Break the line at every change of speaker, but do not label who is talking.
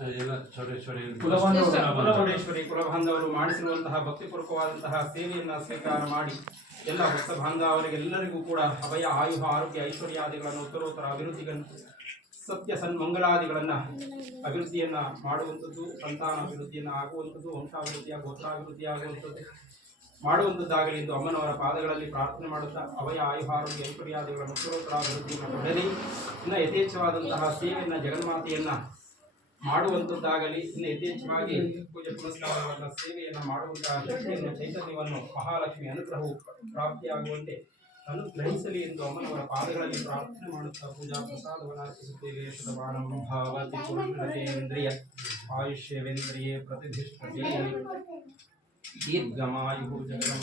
ಎಲ್ಲ ಚೊರೆ
ಕುಲಬಾಂಧವರು ಮಾಡಿಸಿರುವಂತಹ ಭಕ್ತಿಪೂರ್ವಕವಾದಂತಹ ಸೇವೆಯನ್ನ ಸ್ವೀಕಾರ ಮಾಡಿ ಎಲ್ಲ ಭಕ್ತ ಬಾಂಧವರಿಗೆಲ್ಲರಿಗೂ ಕೂಡ ಅಭಯ ಆಯುಹ ಆರೋಗ್ಯ ಐಶ್ವರ್ಯಾದಿಗಳನ್ನು ಉತ್ತರೋತ್ತರ ಅಭಿವೃದ್ಧಿಗಳನ್ನು ಸತ್ಯ ಸನ್ಮಂಗಲಾದಿಗಳನ್ನ ಅಭಿವೃದ್ಧಿಯನ್ನ ಮಾಡುವಂಥದ್ದು ಸಂತಾನ ಅಭಿವೃದ್ಧಿಯನ್ನ ಆಗುವಂಥದ್ದು ವಂಶಾಭಿವೃದ್ಧಿಯ ಗೋತ್ರಾಭಿವೃದ್ಧಿ ಆಗುವಂಥದ್ದು ಮಾಡುವಂಥದ್ದಾಗಲಿ ಎಂದು ಅಮ್ಮನವರ ಪಾದಗಳಲ್ಲಿ ಪ್ರಾರ್ಥನೆ ಮಾಡುತ್ತಾ ಅವಯ ಆಯುಹ ಆರೋಗ್ಯ ಐಶ್ವರ್ಯಾದಿಗಳನ್ನು ಉತ್ತರೋತ್ತರ ಅಭಿವೃದ್ಧಿಯನ್ನು ಪಡೆದಿ ಇನ್ನು ಯಥೇಚ್ಛವಾದಂತಹ ಸೇವೆಯನ್ನು ಜಗನ್ಮಾತೆಯನ್ನ ಮಾಡುವಂಥದ್ದಾಗಲಿ ಇನ್ನು ಯಥೇಚ್ಛವಾಗಿ ಪೂಜೆ ಪುನಸ್ಕಾರವನ್ನು, ಸೇವೆಯನ್ನು ಮಾಡುವಂತಹ ಶಕ್ತಿಯನ್ನು ಚೈತನ್ಯವನ್ನು ಮಹಾಲಕ್ಷ್ಮಿ ಅನುಗ್ರಹವು ಪ್ರಾಪ್ತಿಯಾಗುವಂತೆ ಅನುಗ್ರಹಿಸಲಿ ಎಂದು ಅಮ್ಮನವರ ಪಾದಗಳಲ್ಲಿ ಪ್ರಾರ್ಥನೆ ಮಾಡುತ್ತಾ ಪೂಜಾ ಪ್ರಸಾದವನ್ನು ಅರ್ಪಿಸುತ್ತೇವೆ. ಶತಮಾನಂ ಭಾವತಿ ಪ್ರತಿಷ್ಠೆ ಆಯುಷ್ಯವೇಂದ್ರಿಯೇ ಪ್ರತಿಷ್ಠತೆ. ದೀರ್ಘಮಾಯು ಜಗನ್